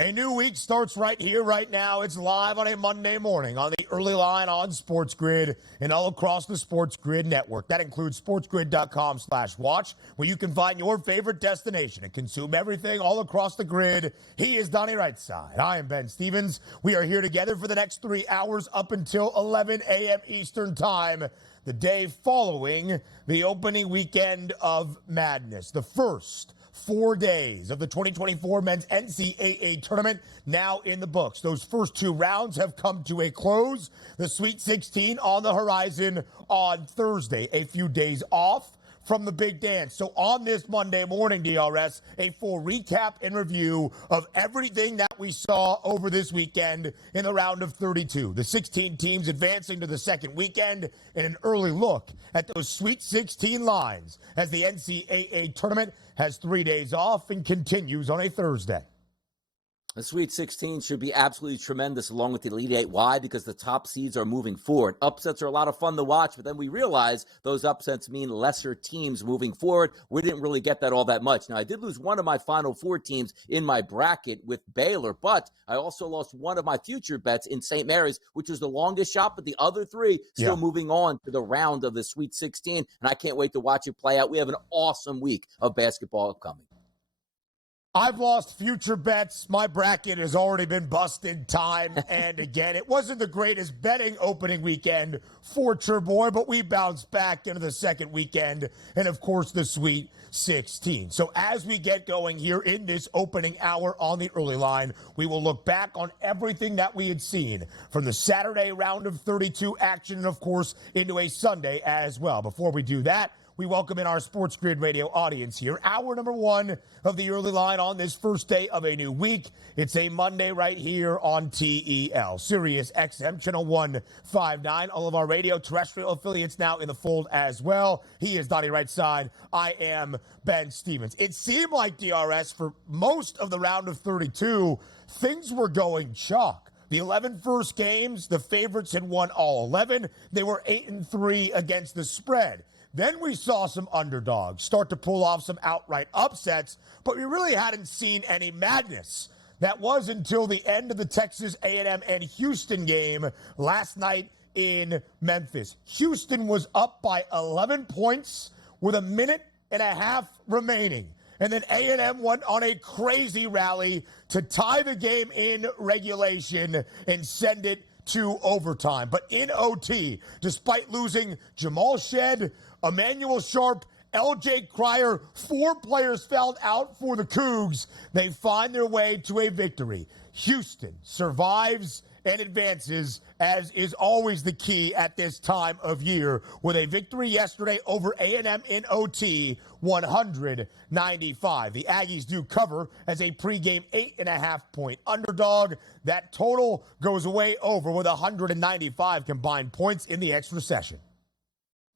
A new week starts right here, right now. It's live on a Monday morning on the early line on SportsGrid and all across the SportsGrid network. That includes sportsgrid.com/watch, where you can find your favorite destination and consume everything all across the grid. He is Donnie Rightside. I am Ben Stevens. We are here together for the next 3 hours up until 11 a.m. Eastern Time, the day following the opening weekend of madness. The first 4 days of the 2024 men's NCAA tournament now in the books. Those first 2 rounds have come to a close. The Sweet 16 on the horizon on Thursday. A few days off from the big dance. So on this Monday morning, DRS, a full recap and review of everything that we saw over this weekend in the round of 32. The 16 teams advancing to the second weekend, and an early look at those Sweet 16 lines as the NCAA tournament has 3 days off and continues on a Thursday. The Sweet 16 should be absolutely tremendous along with the Elite 8. Why? Because the top seeds are moving forward. Upsets are a lot of fun to watch, but then we realize those upsets mean lesser teams moving forward. We didn't really get that all that much. Now, I did lose one of my Final Four teams in my bracket with Baylor, but I also lost one of my future bets in St. Mary's, which was the longest shot, but the other 3 still moving on to the round of the Sweet 16, and I can't wait to watch it play out. We have an awesome week of basketball upcoming. I've lost future bets. My bracket has already been busted time and again. It wasn't the greatest betting opening weekend for Cherboy, but we bounced back into the second weekend and, of course, the Sweet 16. So as we get going here in this opening hour on the early line, we will look back on everything that we had seen from the Saturday round of 32 action and, of course, into a Sunday as well. Before we do that, we welcome in our SportsGrid radio audience here. Hour number 1 of the early line on this first day of a new week. It's a Monday right here on TEL, Sirius XM, channel 159. All of our radio terrestrial affiliates now in the fold as well. He is Donnie Rightside. I am Ben Stevens. It seemed like, DRS, for most of the round of 32, things were going chalk. The 11 first games, the favorites had won all 11. They were 8-3 against the spread. Then we saw some underdogs start to pull off some outright upsets, but we really hadn't seen any madness. That was until the end of the Texas A&M and Houston game last night in Memphis. Houston was up by 11 points with a minute and a half remaining. And then A&M went on a crazy rally to tie the game in regulation and send it to overtime. But in OT, despite losing Jamal Shedd, Emmanuel Sharp, L.J. Cryer, 4 players fouled out for the Cougs, they find their way to a victory. Houston survives and advances, as is always the key at this time of year, with a victory yesterday over A&M in OT, 195. The Aggies do cover as a pregame 8.5-point underdog. That total goes way over with 195 combined points in the extra session.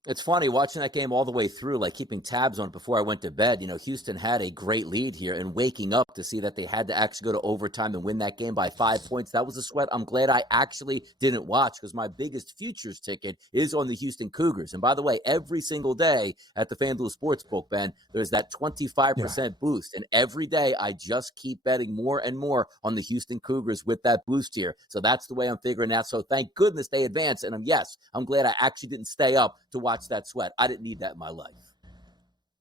It's funny watching that game all the way through, like keeping tabs on it before I went to bed. You know, Houston had a great lead here, and waking up to see that they had to actually go to overtime and win that game by 5 points, that was a sweat I'm glad I actually didn't watch, because my biggest futures ticket is on the Houston Cougars. And by the way, every single day at the FanDuel Sportsbook, Ben, there's that 25% boost. And every day I just keep betting more and more on the Houston Cougars with that boost here. So that's the way I'm figuring out. So thank goodness they advanced. And yes, I'm glad I actually didn't stay up to watch that sweat. I didn't need that in my life.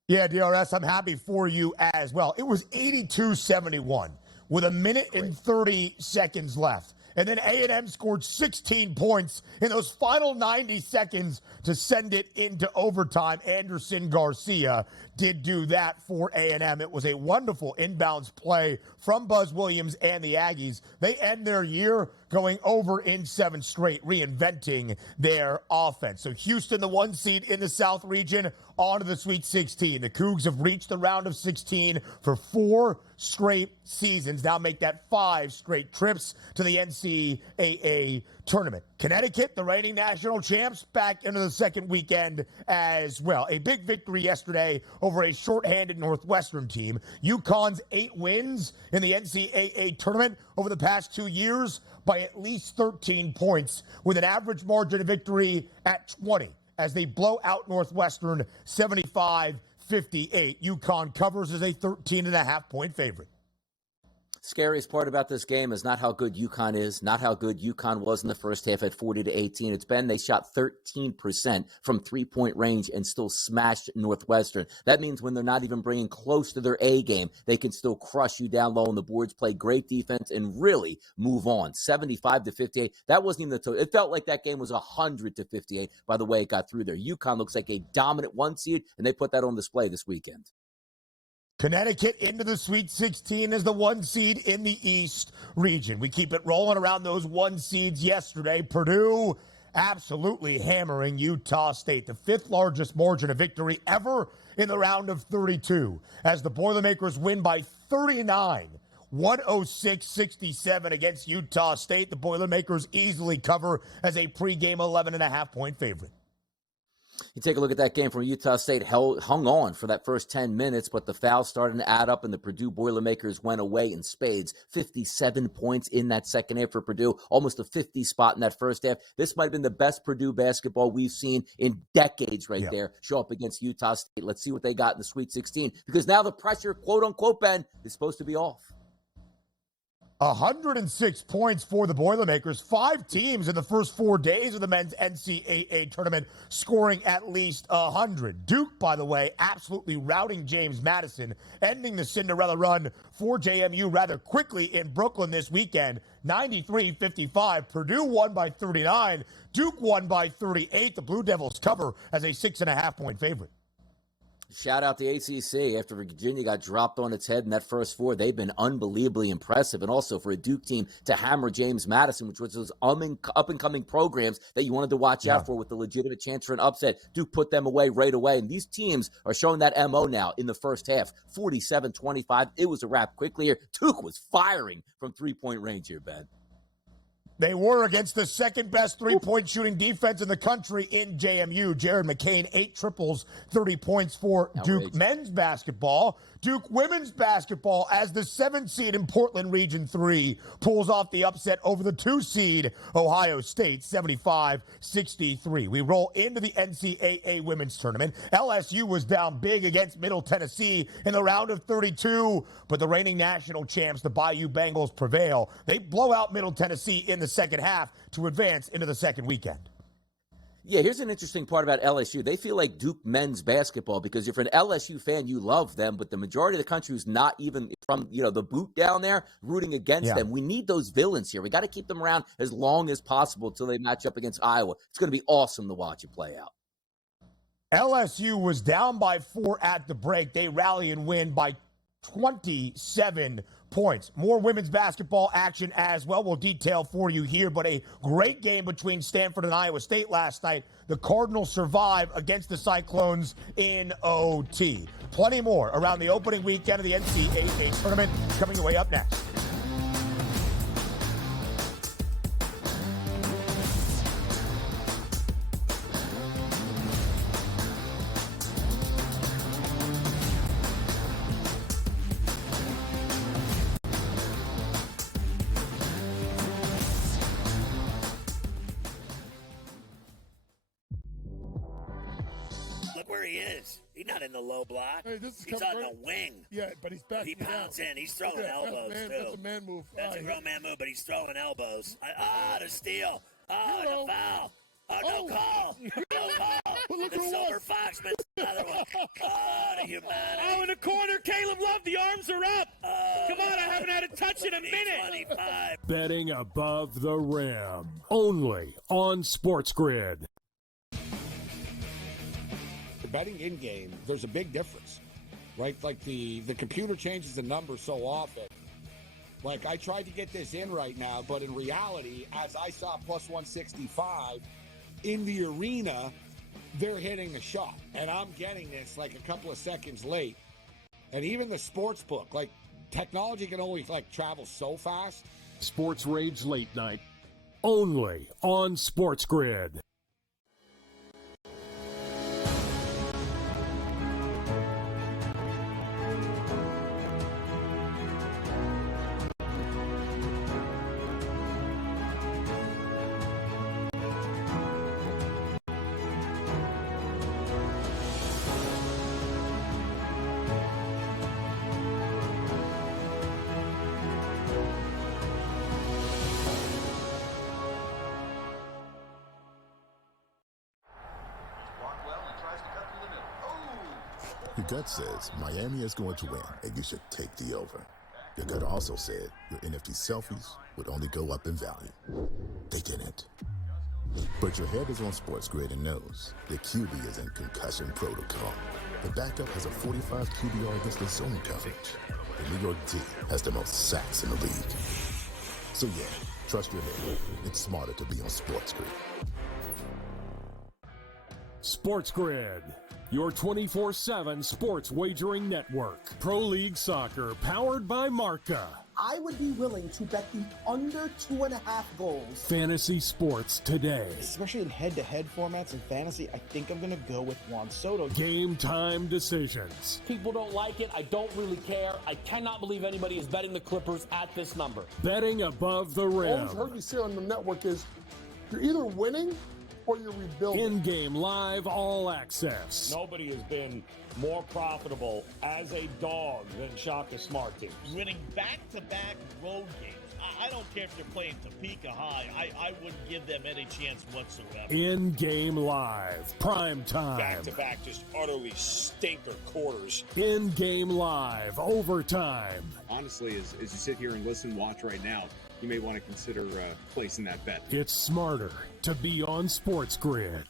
Yeah, DRS, I'm happy for you as well. It was 82-71 with a minute and 30 seconds left. And then A&M scored 16 points in those final 90 seconds to send it into overtime. Anderson Garcia did do that for A&M. It was a wonderful inbounds play from Buzz Williams and the Aggies. They end their year going over in 7 straight, reinventing their offense. So Houston, the 1 seed in the South region, on to the Sweet 16. The Cougs have reached the round of 16 for 4 straight seasons. Now make that 5 straight trips to the NCAA tournament. Connecticut, the reigning national champs, back into the second weekend as well. A big victory yesterday over a shorthanded Northwestern team. UConn's 8 wins in the NCAA tournament over the past 2 years by at least 13 points, with an average margin of victory at 20, as they blow out Northwestern 75-58. UConn covers as a 13.5-point favorite. Scariest part about this game is not how good UConn is, not how good UConn was in the first half at 40-18. It's been they shot 13% from three-point range and still smashed Northwestern. That means when they're not even bringing close to their A game, they can still crush you down low on the boards, play great defense, and really move on. 75-58. That wasn't even the total. It felt like that game was 100-58 by the way it got through there. UConn looks like a dominant one seed, and they put that on display this weekend. Connecticut into the Sweet 16 as the one seed in the East region. We keep it rolling around those one seeds yesterday. Purdue absolutely hammering Utah State, the fifth largest margin of victory ever in the round of 32, as the Boilermakers win by 39. 106-67 against Utah State. The Boilermakers easily cover as a pregame 11.5-point favorite. You take a look at that game from Utah State, hung on for that first 10 minutes, but the fouls started to add up, and the Purdue Boilermakers went away in spades. 57 points in that second half for Purdue, almost a 50 spot in that first half. This might have been the best Purdue basketball we've seen in decades there, show up against Utah State. Let's see what they got in the Sweet 16, because now the pressure, quote-unquote, Ben, is supposed to be off. 106 points for the Boilermakers. 5 teams in the first 4 days of the men's NCAA tournament scoring at least 100. Duke, by the way, absolutely routing James Madison, ending the Cinderella run for JMU rather quickly in Brooklyn this weekend. 93-55. Purdue won by 39. Duke won by 38. The Blue Devils cover as a 6.5-point favorite. Shout out the ACC. After Virginia got dropped on its head in that first 4, they've been unbelievably impressive. And also for a Duke team to hammer James Madison, which was those up-and-coming programs that you wanted to watch out for with the legitimate chance for an upset. Duke put them away right away. And these teams are showing that MO now in the first half. 47-25. It was a wrap quickly here. Duke was firing from three-point range here, Ben. They were against the second-best three-point shooting defense in the country in JMU. Jared McCain, 8 triples, 30 points for Duke men's basketball. Duke women's basketball, as the 7th seed in Portland Region 3, pulls off the upset over the 2 seed Ohio State, 75-63. We roll into the NCAA women's tournament. LSU was down big against Middle Tennessee in the round of 32, but the reigning national champs, the Bayou Bengals, prevail. They blow out Middle Tennessee in the second half to advance into the second weekend. Yeah, here's an interesting part about LSU. They feel like Duke men's basketball, because if you're an LSU fan, you love them, but the majority of the country is not even from, the boot down there rooting against them. We need those villains here. We got to keep them around as long as possible until they match up against Iowa. It's going to be awesome to watch it play out. LSU was down by 4 at the break. They rally and win by 27 points. More women's basketball action as well. We'll detail for you here, but a great game between Stanford and Iowa State last night. The Cardinals survive against the Cyclones in OT. Plenty more around the opening weekend of the NCAA tournament coming your way up next. Where he is. He's not in the low block. Hey, he's on the wing. Yeah, but he's back. He pounds in. He's throwing elbows, too. That's a man move. That's a grown man move, but he's throwing elbows. The steal. The foul. No call. No call. The Silver Fox missed another one. The humanity. In the corner, Caleb Love. The arms are up. Come on, I haven't had a touch in a minute. 25. Betting above the rim. Only on SportsGrid. Betting in-game, there's a big difference, right? Like the computer changes the number so often. Like, I tried to get this in right now, but in reality, as I saw plus 165 in the arena, they're hitting the shot. And I'm getting this like a couple of seconds late. And even the sports book, like, technology can only travel so fast. Sports Rage Late Night. Only on SportsGrid. Your gut says Miami is going to win, and you should take the over. Your gut also said your NFT selfies would only go up in value. They didn't. But your head is on SportsGrid and knows the QB is in concussion protocol. The backup has a 45 QBR against the zone coverage. The New York D has the most sacks in the league. So yeah, trust your head. It's smarter to be on SportsGrid. SportsGrid, your 24/7 sports wagering network. Pro League Soccer, powered by Marca. I would be willing to bet the under 2.5 goals. Fantasy sports today. Especially in head-to-head formats in fantasy, I think I'm going to go with Juan Soto. Game time decisions. People don't like it. I don't really care. I cannot believe anybody is betting the Clippers at this number. Betting above the rim. All I've heard you say on the network is you're either winning or you're rebuilding. In-game live all access. Nobody has been more profitable as a dog than Shaka Smart teams. Winning back-to-back road games. I don't care if they're playing Topeka High. I wouldn't give them any chance whatsoever. In-game live. Prime time. Back-to-back just utterly stinker quarters. In-game live. Overtime. Honestly, as you sit here and listen, watch right now, you may want to consider placing that bet. It's smarter to be on SportsGrid.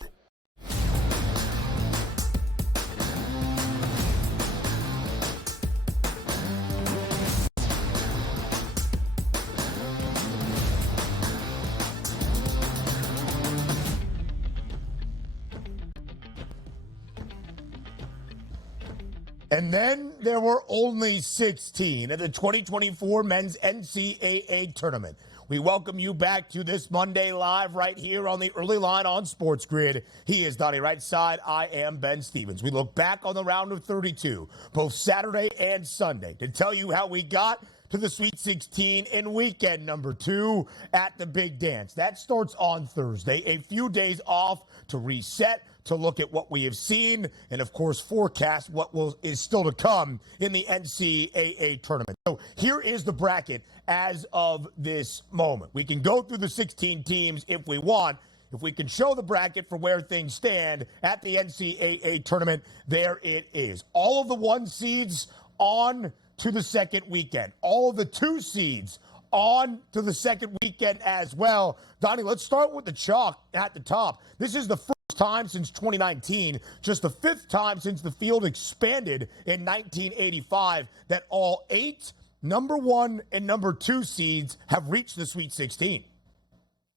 And then there were only 16 at the 2024 Men's NCAA Tournament. We welcome you back to this Monday Live right here on the early line on SportsGrid. He is Donnie Right Side. I am Ben Stevens. We look back on the round of 32, both Saturday and Sunday, to tell you how we got to the Sweet 16 in weekend number 2 at the Big Dance. That starts on Thursday, a few days off to reset, to look at what we have seen, and of course forecast what is still to come in the NCAA tournament. So here is the bracket as of this moment. We can go through the 16 teams if we want. If we can show the bracket for where things stand at the NCAA tournament, there it is. All of the 1 seeds on to the second weekend. All of the 2 seeds on to the second weekend as well. Donnie, let's start with the chalk at the top. This is the first time since 2019, just the 5th time since the field expanded in 1985 that all 8 number 1 and number 2 seeds have reached the Sweet 16.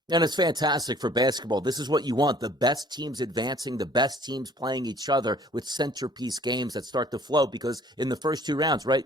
And it's fantastic for basketball. This is what you want. The best teams advancing, the best teams playing each other with centerpiece games that start to flow, because in the first 2 rounds, right,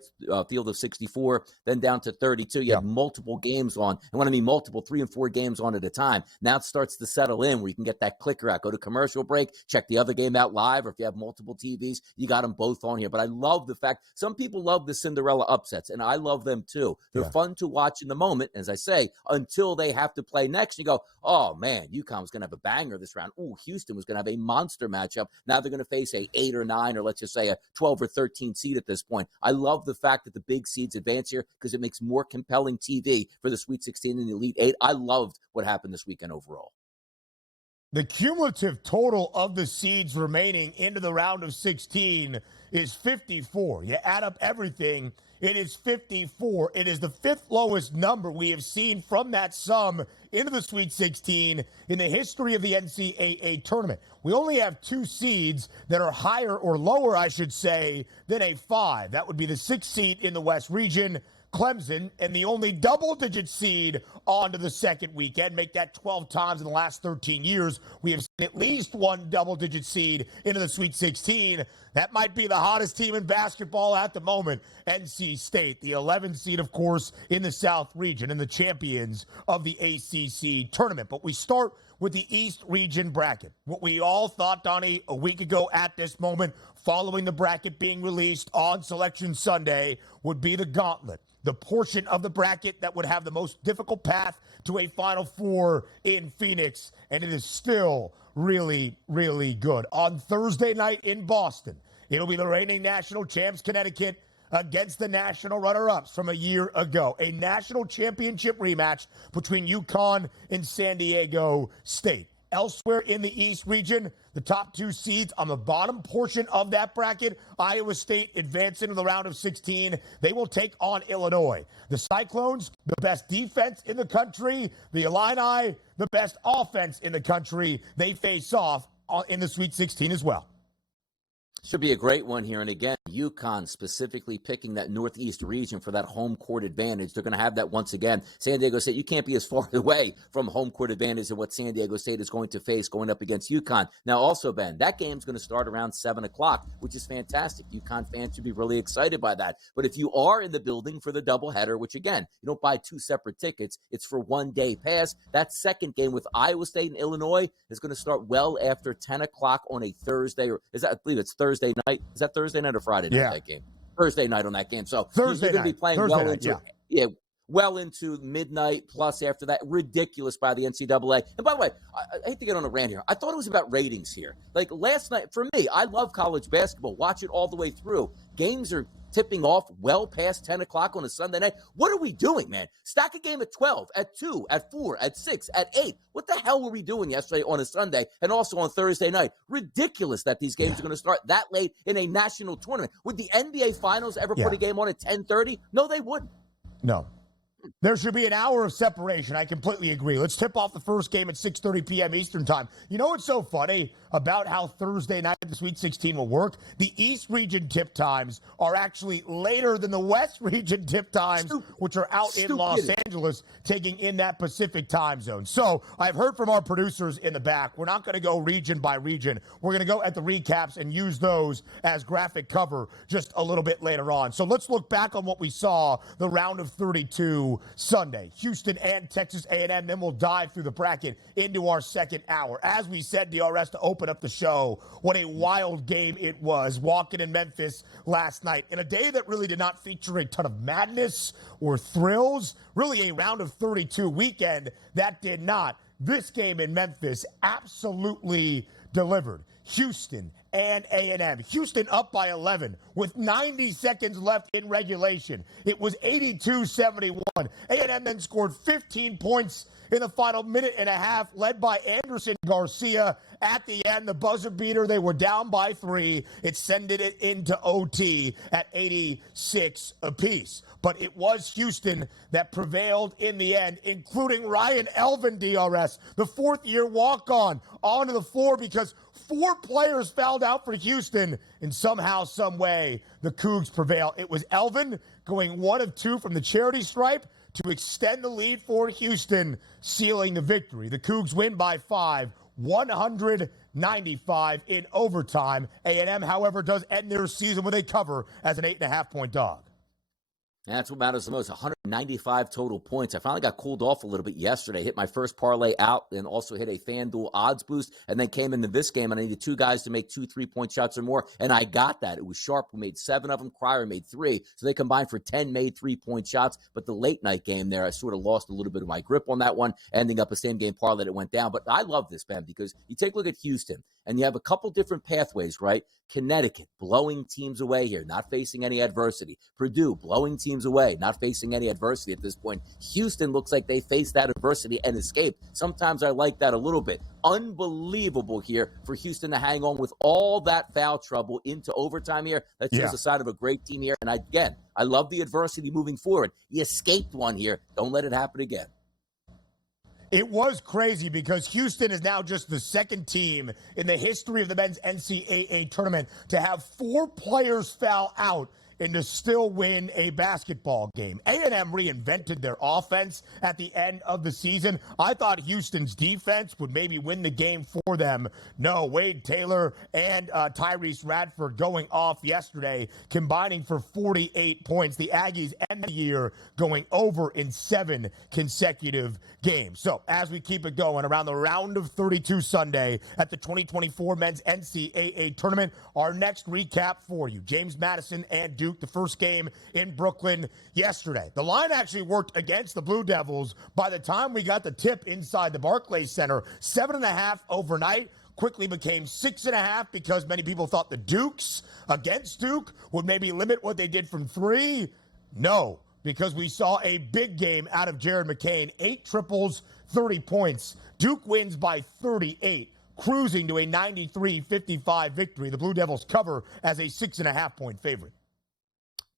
field of 64, then down to 32, you have multiple games on. And when I mean multiple, 3 and 4 games on at a time, now it starts to settle in where you can get that clicker out, go to commercial break, check the other game out live, or if you have multiple TVs, you got them both on here. But I love the fact some people love the Cinderella upsets, and I love them too. They're fun to watch in the moment, as I say, until they have to play next. You go, oh man, UConn was going to have a banger this round. Ooh, Houston was going to have a monster matchup. Now they're going to face a 8 or 9, or let's just say a 12 or 13 seed at this point. I love the fact that the big seeds advance here because it makes more compelling TV for the Sweet 16 and the Elite 8. I loved what happened this weekend overall. The cumulative total of the seeds remaining into the round of 16 is 54. You add up everything, it is 54. It is the 5th lowest number we have seen from that sum into the Sweet 16 in the history of the NCAA tournament. We only have 2 seeds that are higher, or lower, I should say, than a 5. That would be the 6th seed in the West region, Clemson, and the only double-digit seed on to the second weekend. Make that 12 times in the last 13 years. We have seen at least 1 double-digit seed into the Sweet 16. That might be the hottest team in basketball at the moment, NC State, the 11th seed, of course, in the South region and the champions of the ACC tournament. But we start with the East region bracket. What we all thought, Donnie, a week ago at this moment, following the bracket being released on Selection Sunday, would be the gauntlet, the portion of the bracket that would have the most difficult path to a Final Four in Phoenix, and it is still really, really good. On Thursday night in Boston, it'll be the reigning national champs, Connecticut, against the national runner-ups from a year ago. A national championship rematch between UConn and San Diego State. Elsewhere in the East region, the top 2 seeds on the bottom portion of that bracket, Iowa State advancing to the round of 16. They will take on Illinois. The Cyclones, the best defense in the country. The Illini, the best offense in the country. They face off in the Sweet 16 as well. Should be a great one here. And again, UConn specifically picking that Northeast region for that home court advantage. They're going to have that once again. San Diego State, you can't be as far away from home court advantage than what San Diego State is going to face going up against UConn. Now, also, Ben, that game's going to start around 7 o'clock, which is fantastic. UConn fans should be really excited by that. But if you are in the building for the doubleheader, which, again, you don't buy 2 separate tickets, it's for 1 day pass, that second game with Iowa State and Illinois is going to start well after 10 o'clock on a Thursday. Or is that, I believe it's Thursday night. Is that Thursday night or Friday night, that game? Thursday night on that game. So Thursday you're going to be playing well into midnight plus after that. Ridiculous by the NCAA. And by the way, I hate to get on a rant here. I thought it was about ratings here. Like last night, for me, I love college basketball. Watch it all the way through. Games are tipping off well past 10 o'clock on a Sunday night. What are we doing, man? Stack a game at 12, at 2, at 4, at 6, at 8. What the hell were we doing yesterday on a Sunday and also on Thursday night? Ridiculous that these games are going to start that late in a national tournament. Would the NBA Finals ever put a game on at 10:30? No, they wouldn't. No. There should be an hour of separation. I completely agree. Let's tip off the first game at 6:30 p.m. Eastern time. You know what's so funny about how Thursday night the Sweet 16 will work? The East region tip times are actually later than the West region tip times, which are out in Los Angeles, taking in that Pacific time zone. So I've heard from our producers in the back, we're not going to go region by region. We're going to go at the recaps and use those as graphic cover just a little bit later on. So let's look back on what we saw the round of 32 Sunday. Houston and Texas A&M. Then we'll dive through the bracket into our second hour. As we said, DRS, to open up the show, what a wild game it was walking in Memphis last night in a day that really did not feature a ton of madness or thrills. Really a round of 32 weekend that did not. This game in Memphis absolutely delivered. Houston and A&M. Houston up by 11 with 90 seconds left in regulation. It was 82-71. A&M then scored 15 points in the final minute and a half, led by Anderson Garcia. At the end, the buzzer beater, they were down by 3. It sent it into OT at 86 apiece. But it was Houston that prevailed in the end, including Ryan Elvin, DRS, the fourth-year walk-on, onto the floor because 4 players fouled out for Houston, and somehow, some way, the Cougs prevail. It was Elvin going 1 of 2 from the charity stripe to extend the lead for Houston, sealing the victory. The Cougs win by 5, 195 in overtime. A&M, however, does end their season with a cover as an 8.5-point dog. And that's what matters the most, 195 total points. I finally got cooled off a little bit yesterday, hit my first parlay out, and also hit a FanDuel odds boost, and then came into this game, and I needed 2 guys to make 2 3-point shots or more, and I got that. It was Sharp who made 7 of them, Cryer made 3, so they combined for 10 made 3-point shots, but the late night game there, I sort of lost a little bit of my grip on that one, ending up a same game parlay that went down. But I love this, Ben, because you take a look at Houston, and you have a couple different pathways, right? Connecticut blowing teams away here, not facing any adversity. Purdue blowing teams away, not facing any adversity at this point. Houston looks like they faced that adversity and escaped. Sometimes I like that a little bit. Unbelievable here for Houston to hang on with all that foul trouble into overtime here. That shows the sign of a great team here. And I love the adversity moving forward. You escaped one here. Don't let it happen again. It was crazy because Houston is now just the second team in the history of the men's NCAA tournament to have 4 players foul out and to still win a basketball game. A&M reinvented their offense at the end of the season. I thought Houston's defense would maybe win the game for them. No, Wade Taylor and Tyrese Radford going off yesterday, combining for 48 points. The Aggies end the year going over in 7 consecutive games. So as we keep it going around the round of 32 Sunday at the 2024 men's NCAA tournament, our next recap for you, James Madison and Duke, the first game in Brooklyn yesterday. The line actually worked against the Blue Devils by the time we got the tip inside the Barclays Center. 7.5 overnight. Quickly became 6.5 because many people thought the Dukes against Duke would maybe limit what they did from 3. No. because we saw a big game out of Jared McCain. 8 triples, 30 points. Duke wins by 38, cruising to a 93-55 victory. The Blue Devils cover as a 6.5-point favorite.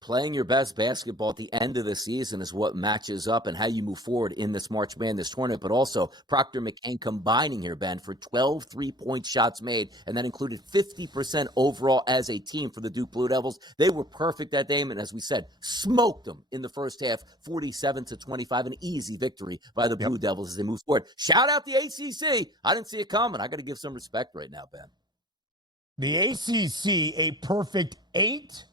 Playing your best basketball at the end of the season is what matches up and how you move forward in this March Madness tournament. But also, Proctor McCain combining here, Ben, for 12 three-point shots made, and that included 50% overall as a team for the Duke Blue Devils. They were perfect that game, and as we said, smoked them in the first half, 47-25, an easy victory by the Blue Devils as they move forward. Shout out the ACC. I didn't see it coming. I got to give some respect right now, Ben. The ACC, a perfect 8-0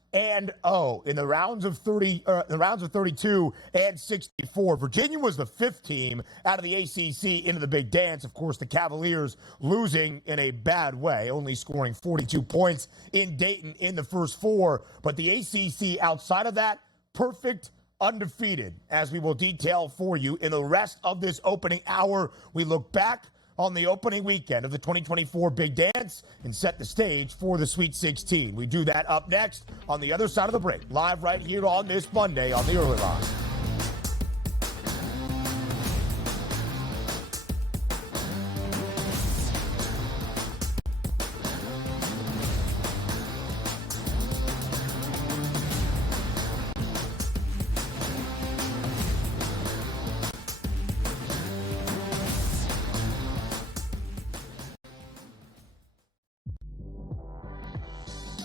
in the rounds of 32 and 64. Virginia was the 5th team out of the ACC into the big dance. Of course, the Cavaliers losing in a bad way, only scoring 42 points in Dayton in the first 4. But the ACC, outside of that, perfect, undefeated, as we will detail for you in the rest of this opening hour. We look back on the opening weekend of the 2024 Big Dance and set the stage for the Sweet 16. We do that up next on the other side of the break, live right here on this Monday on the Early Line.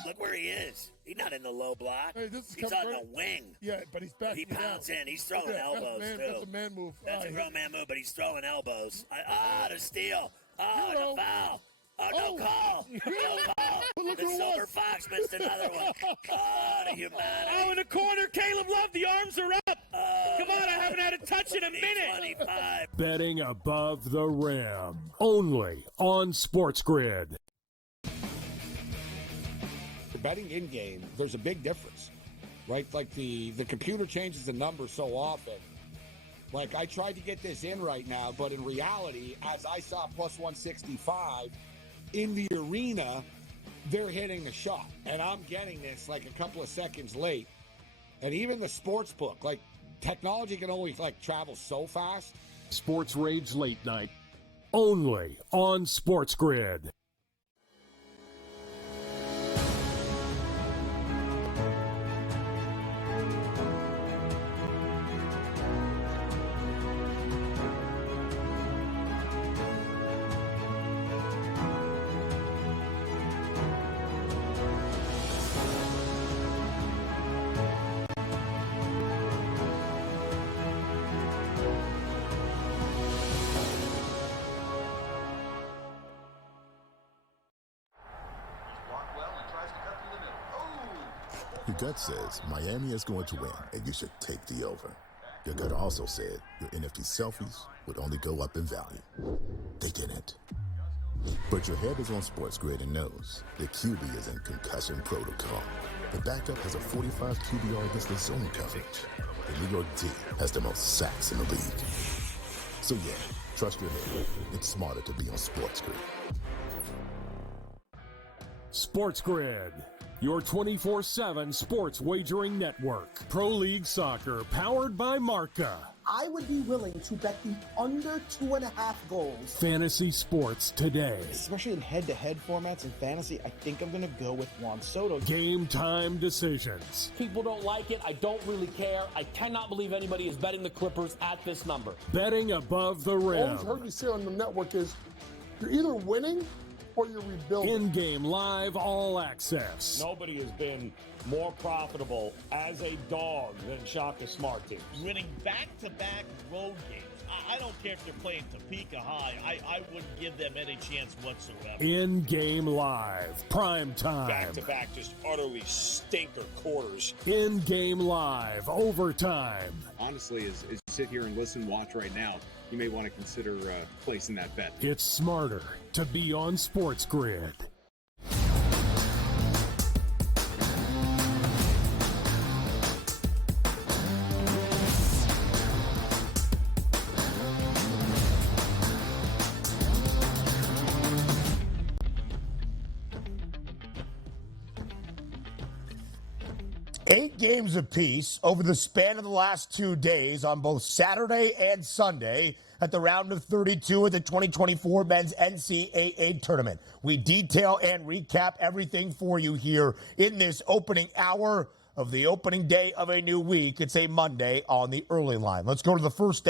Look where he is. He's not in the low block. Hey, this is he's on great. the wing. Yeah, but he's back. He pounds in. He's throwing elbows, too. That's a man move. That's a grown man move, but he's throwing elbows. The steal. The foul. No call. No call. The Silver Fox missed another one. The humanity. In the corner, Caleb Love, the arms are up. Come on, I haven't had a touch in a minute. 25. Betting above the rim. Only on SportsGrid. Betting in-game, there's a big difference, right? Like the computer changes the number so often. Like, I tried to get this in right now, but in reality, as I saw plus 165 in the arena, they're hitting the shot. And I'm getting this like a couple of seconds late. And even the sports book, like, technology can only travel so fast. Sports Rage Late Night. Only on SportsGrid. Your gut says Miami is going to win, and you should take the over. Your gut also said your NFT selfies would only go up in value. They didn't. But your head is on SportsGrid and knows the QB is in concussion protocol. The backup has a 45 QBR against the zone coverage. The New York D has the most sacks in the league. So yeah, trust your head. It's smarter to be on SportsGrid. SportsGrid, your 24/7 sports wagering network. Pro League Soccer, powered by Marca. I would be willing to bet the under 2.5 goals. Fantasy sports today. Especially in head-to-head formats in fantasy, I think I'm going to go with Juan Soto. Game time decisions. People don't like it. I don't really care. I cannot believe anybody is betting the Clippers at this number. Betting above the rim. All I've heard you say on the network is you're either winning or you're rebuilding. In-game live, all access. Nobody has been more profitable as a dog than Shaka Smart teams. Winning back-to-back road games. I don't care if they're playing Topeka High. I wouldn't give them any chance whatsoever. In-game live, prime time. Back-to-back, just utterly stinker quarters. In-game live, overtime. Honestly, as you sit here and listen, watch right now, you may want to consider placing that bet. It's smarter to be on SportsGrid. 8 games apiece over the span of the last 2 days on both Saturday and Sunday at the round of 32 of the 2024 men's NCAA tournament. We detail and recap everything for you here in this opening hour of the opening day of a new week. It's a Monday on the early line. Let's go to the first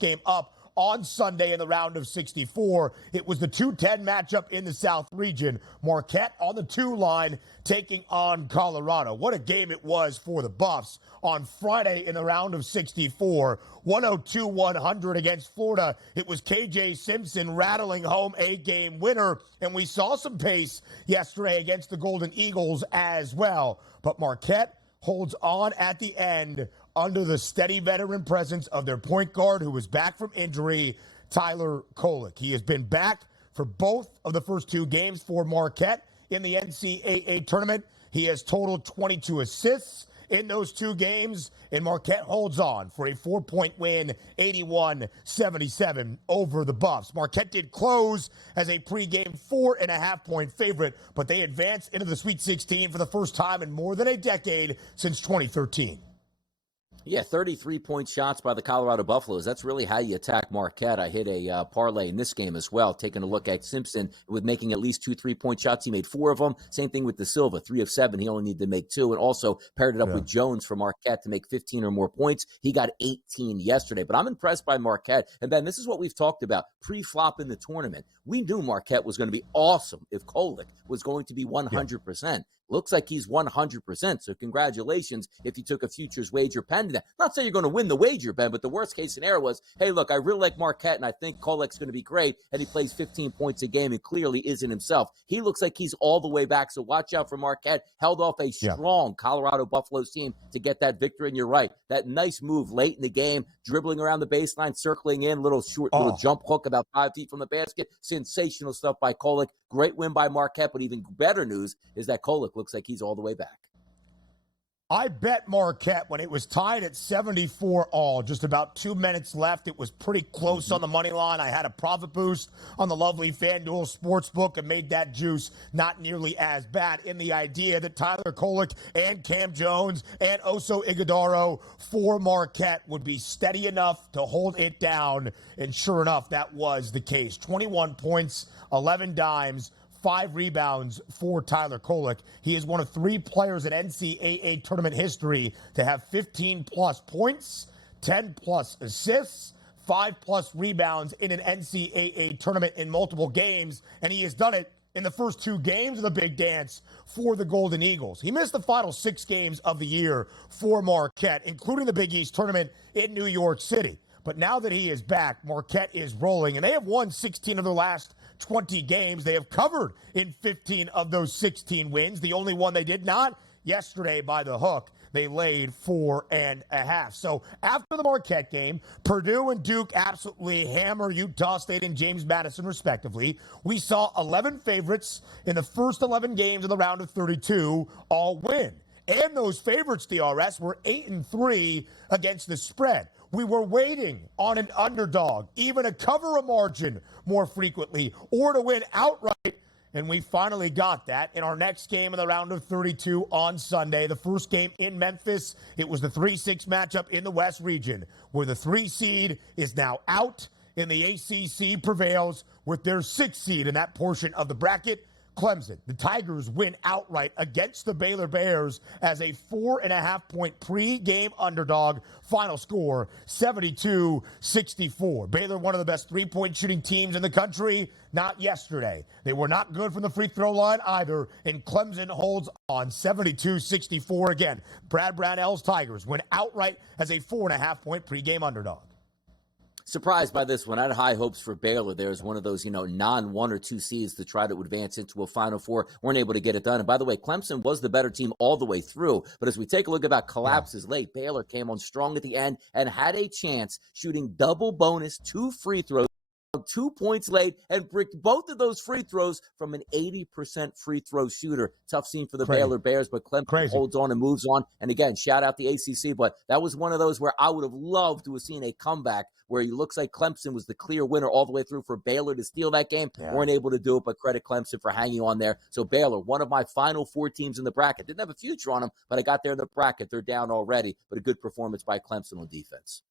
game up on Sunday in the round of 64. It was the 2-10 matchup in the South region. Marquette on the 2 line taking on Colorado. What a game it was for the Buffs on Friday in the round of 64. 102-100 against Florida. It was KJ Simpson rattling home a game winner, and we saw some pace yesterday against the Golden Eagles as well. But Marquette holds on at the end under the steady veteran presence of their point guard, who was back from injury, Tyler Kolek. He has been back for both of the first 2 games for Marquette in the NCAA tournament. He has totaled 22 assists in those 2 games, and Marquette holds on for a 4-point win, 81-77 over the Buffs. Marquette did close as a pregame 4.5-point favorite, but they advanced into the Sweet 16 for the first time in more than a decade since 2013. Yeah, 33-point shots by the Colorado Buffaloes. That's really how you attack Marquette. I hit a parlay in this game as well, taking a look at Simpson with making at least 2 3-point shots. He made 4 of them. Same thing with De Silva, 3 of 7. He only needed to make 2, and also paired it up with Jones for Marquette to make 15 or more points. He got 18 yesterday. But I'm impressed by Marquette. And, Ben, this is what we've talked about pre-flop in the tournament. We knew Marquette was going to be awesome if Kolek was going to be 100%. Looks like he's 100%, so congratulations if you took a futures wager pending that. Not saying you're going to win the wager, Ben, but the worst-case scenario was, hey, look, I really like Marquette, and I think Kolek's going to be great, and he plays 15 points a game and clearly isn't himself. He looks like he's all the way back, so watch out for Marquette. Held off a strong Colorado Buffaloes team to get that victory, and you're right. That nice move late in the game, dribbling around the baseline, circling in, little jump hook about 5 feet from the basket. Sensational stuff by Kolek. Great win by Marquette, but even better news is that Kolek looks like he's all the way back. I bet Marquette when it was tied at 74 all, just about 2 minutes left. It was pretty close on the money line. I had a profit boost on the lovely FanDuel Sportsbook and made that juice not nearly as bad in the idea that Tyler Kolek and Cam Jones and Oso Ighodaro for Marquette would be steady enough to hold it down. And sure enough, that was the case. 21 points, 11 dimes, 5 rebounds for Tyler Kolek. He is one of 3 players in NCAA tournament history to have 15-plus points, 10-plus assists, 5-plus rebounds in an NCAA tournament in multiple games, and he has done it in the first 2 games of the Big Dance for the Golden Eagles. He missed the final 6 games of the year for Marquette, including the Big East tournament in New York City. But now that he is back, Marquette is rolling, and they have won 16 of their last 20 games. They have covered in 15 of those 16 wins. The only one they did not yesterday by the hook. They laid 4.5. So after the Marquette game, Purdue and Duke absolutely hammer Utah State and James Madison respectively. We saw 11 favorites in the first 11 games of the round of 32 all win. And those favorites, DRS, were 8-3 against the spread. We were waiting on an underdog, even to cover a margin more frequently, or to win outright, and we finally got that in our next game in the round of 32 on Sunday. The first game in Memphis, it was the 3-6 matchup in the West region, where the 3 seed is now out, and the ACC prevails with their 6 seed in that portion of the bracket. Clemson, the Tigers win outright against the Baylor Bears as a 4.5-point pre-game underdog. Final score, 72-64. Baylor, one of the best 3-point shooting teams in the country, not yesterday. They were not good from the free throw line either, and Clemson holds on 72-64 again. Brad Brownell's Tigers win outright as a 4.5-point pre-game underdog. Surprised by this one. I had high hopes for Baylor. There's one of those, non-1 or 2 seeds to try to advance into a Final Four. Weren't able to get it done. And by the way, Clemson was the better team all the way through. But as we take a look about collapses late, Baylor came on strong at the end and had a chance shooting double bonus 2 free throws 2 points late and bricked both of those free throws from an 80% free throw shooter. Tough scene for the Baylor Bears, but Clemson holds on and moves on. And again, shout out the ACC, but that was one of those where I would have loved to have seen a comeback where he looks like Clemson was the clear winner all the way through for Baylor to steal that game. Weren't able to do it, but credit Clemson for hanging on there. So Baylor, one of my final 4 teams in the bracket. Didn't have a future on them, but I got there in the bracket. They're down already, but a good performance by Clemson on defense.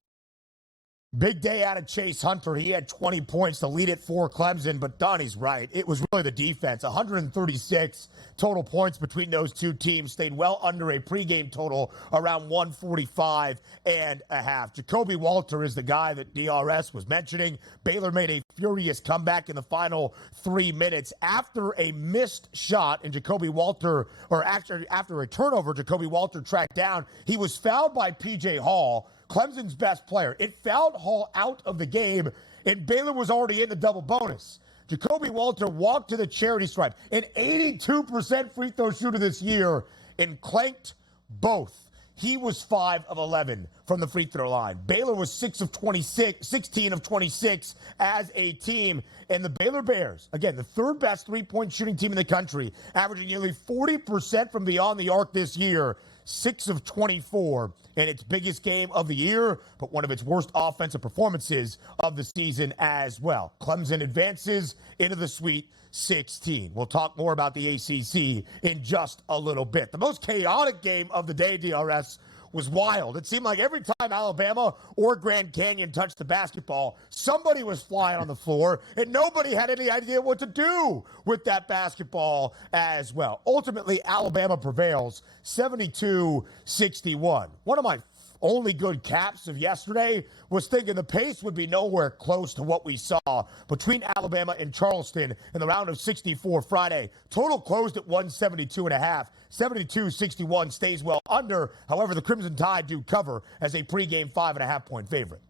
Big day out of Chase Hunter. He had 20 points to lead it for Clemson, but Donnie's right. It was really the defense. 136 total points between those two teams. Stayed well under a pregame total around 145.5. Jacoby Walter is the guy that DRS was mentioning. Baylor made a furious comeback in the final 3 minutes after a missed shot, and Jacoby Walter, or actually after a turnover, Jacoby Walter tracked down. He was fouled by P.J. Hall, Clemson's best player. It fouled Hall out of the game, and Baylor was already in the double bonus. Jacoby Walter walked to the charity stripe, an 82% free throw shooter this year, and clanked both. He was 5 of 11 from the free throw line. Baylor was 16 of 26 as a team. And the Baylor Bears, again, the third best three-point shooting team in the country, averaging nearly 40% from beyond the arc this year, 6 of 24 in its biggest game of the year, but one of its worst offensive performances of the season as well. Clemson advances into the Sweet 16. We'll talk more about the ACC in just a little bit. The most chaotic game of the day, DRS, was wild. It seemed like every time Alabama or Grand Canyon touched the basketball, somebody was flying on the floor, and nobody had any idea what to do with that basketball as well. Ultimately, Alabama prevails 72-61. One of my only good caps of yesterday was thinking the pace would be nowhere close to what we saw between Alabama and Charleston in the round of 64 Friday. Total closed at 172.5. 72-61 stays well under. However, the Crimson Tide do cover as a pregame 5.5-point favorite.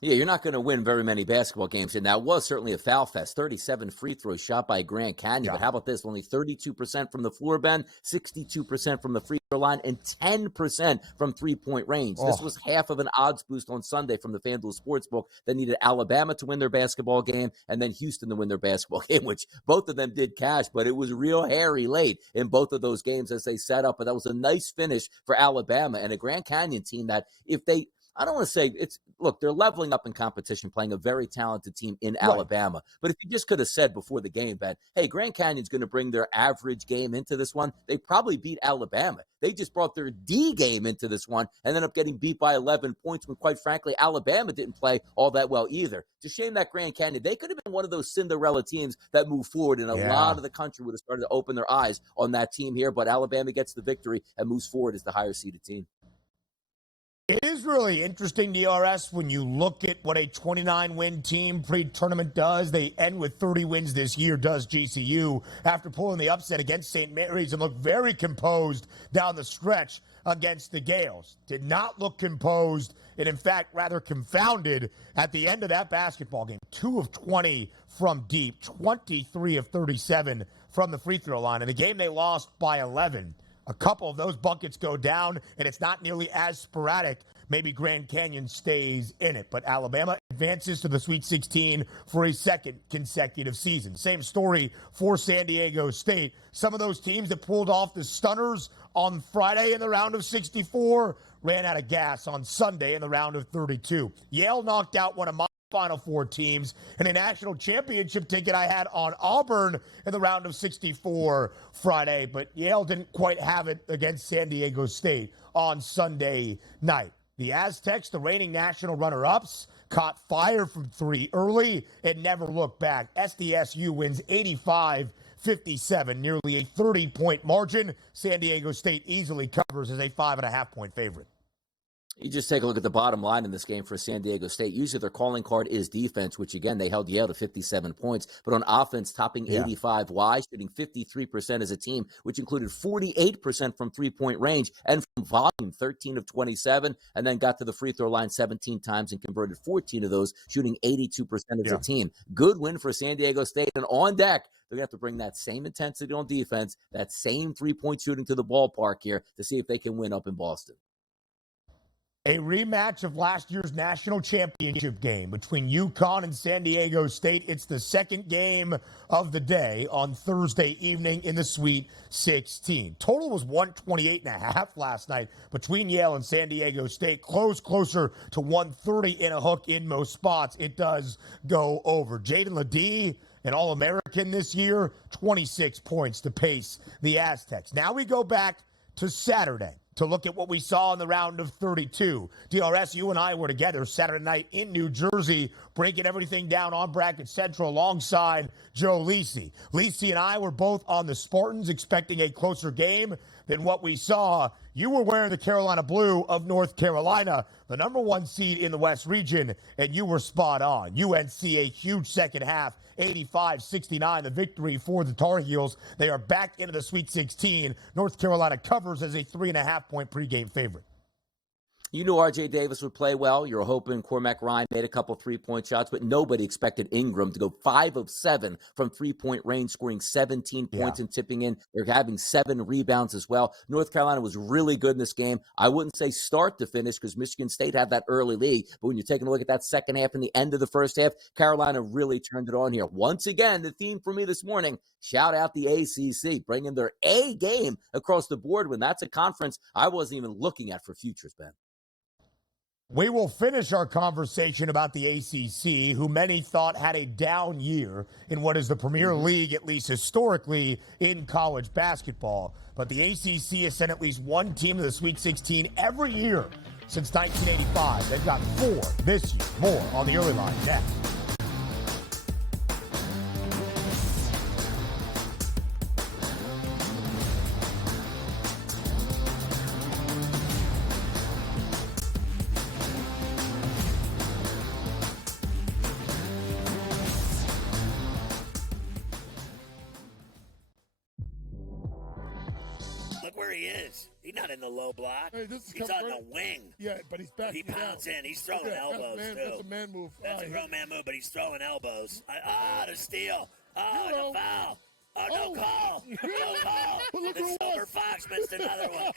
Yeah, you're not going to win very many basketball games, and that was certainly a foul fest. 37 free throws shot by Grand Canyon, but how about this? Only 32% from the floor, Ben, 62% from the free throw line, and 10% from three-point range. This was half of an odds boost on Sunday from the FanDuel Sportsbook that needed Alabama to win their basketball game and then Houston to win their basketball game, which both of them did cash, but it was real hairy late in both of those games as they set up. But that was a nice finish for Alabama and a Grand Canyon team that if they – I don't want to say look, they're leveling up in competition, playing a very talented team in Alabama. But if you just could have said before the game that, hey, Grand Canyon's going to bring their average game into this one, they probably beat Alabama. They just brought their D game into this one and ended up getting beat by 11 points when, quite frankly, Alabama didn't play all that well either. It's a shame that Grand Canyon, they could have been one of those Cinderella teams that moved forward, and a lot of the country would have started to open their eyes on that team here. But Alabama gets the victory and moves forward as the higher-seeded team. It is really interesting, DRS, when you look at what a 29-win team pre-tournament does. They end with 30 wins this year, does GCU, after pulling the upset against St. Mary's and look very composed down the stretch against the Gales. Did not look composed and, in fact, rather confounded at the end of that basketball game. 2 of 20 from deep, 23 of 37 from the free throw line. In the game they lost by 11. A couple of those buckets go down, and it's not nearly as sporadic. Maybe Grand Canyon stays in it, but Alabama advances to the Sweet 16 for a second consecutive season. Same story for San Diego State. Some of those teams that pulled off the stunners on Friday in the round of 64 ran out of gas on Sunday in the round of 32. Yale knocked out one of my Final Four teams, and a national championship ticket I had on Auburn in the round of 64 Friday, but Yale didn't quite have it against San Diego State on Sunday night. The Aztecs, the reigning national runner-ups, caught fire from three early and never looked back. SDSU wins 85-57, nearly a 30-point margin. San Diego State easily covers as a 5.5-point favorite. You just take a look at the bottom line in this game for San Diego State. Usually their calling card is defense, which, again, they held Yale to 57 points. But on offense, topping 85 wide, shooting 53% as a team, which included 48% from three-point range and from volume, 13 of 27, and then got to the free throw line 17 times and converted 14 of those, shooting 82% as a team. Good win for San Diego State. And on deck, they're going to have to bring that same intensity on defense, that same three-point shooting to the ballpark here to see if they can win up in Boston. A rematch of last year's national championship game between UConn and San Diego State. It's the second game of the day on Thursday evening in the Sweet 16. Total was 128.5 last night between Yale and San Diego State. Closer to 130 in a hook in most spots. It does go over. Jaden Ledee, an All-American this year, 26 points to pace the Aztecs. Now we go back to Saturday to look at what we saw in the round of 32. DRS, you and I were together Saturday night in New Jersey, breaking everything down on Bracket Central alongside Joe Lisi. Lisi and I were both on the Spartans, expecting a closer game than what we saw. You were wearing the Carolina blue of North Carolina, the number one seed in the West region, and you were spot on. UNC, a huge second half, 85-69, the victory for the Tar Heels. They are back into the Sweet 16. North Carolina covers as a 3.5-point pregame favorite. You knew R.J. Davis would play well. You're hoping Cormac Ryan made a couple three-point shots, but nobody expected Ingram to go 5 of 7 from three-point range, scoring 17 points and tipping in. They're having 7 rebounds as well. North Carolina was really good in this game. I wouldn't say start to finish because Michigan State had that early lead, but when you're taking a look at that second half and the end of the first half, Carolina really turned it on here. Once again, the theme for me this morning, shout out the ACC, bringing their A game across the board when that's a conference I wasn't even looking at for futures, Ben. We will finish our conversation about the ACC, who many thought had a down year in what is the premier league, at least historically, in college basketball. But the ACC has sent at least one team to the Sweet 16 every year since 1985. They've got 4 this year. More on the early line next. Look where he is. He's not in the low block. Hey, this is He's on the wing. Yeah, but he's back. He pounds in. He's throwing elbows, too. That's a man move. That's a grown man move, but he's throwing elbows. The steal. No foul. No call. No call. The Silver Fox missed another one.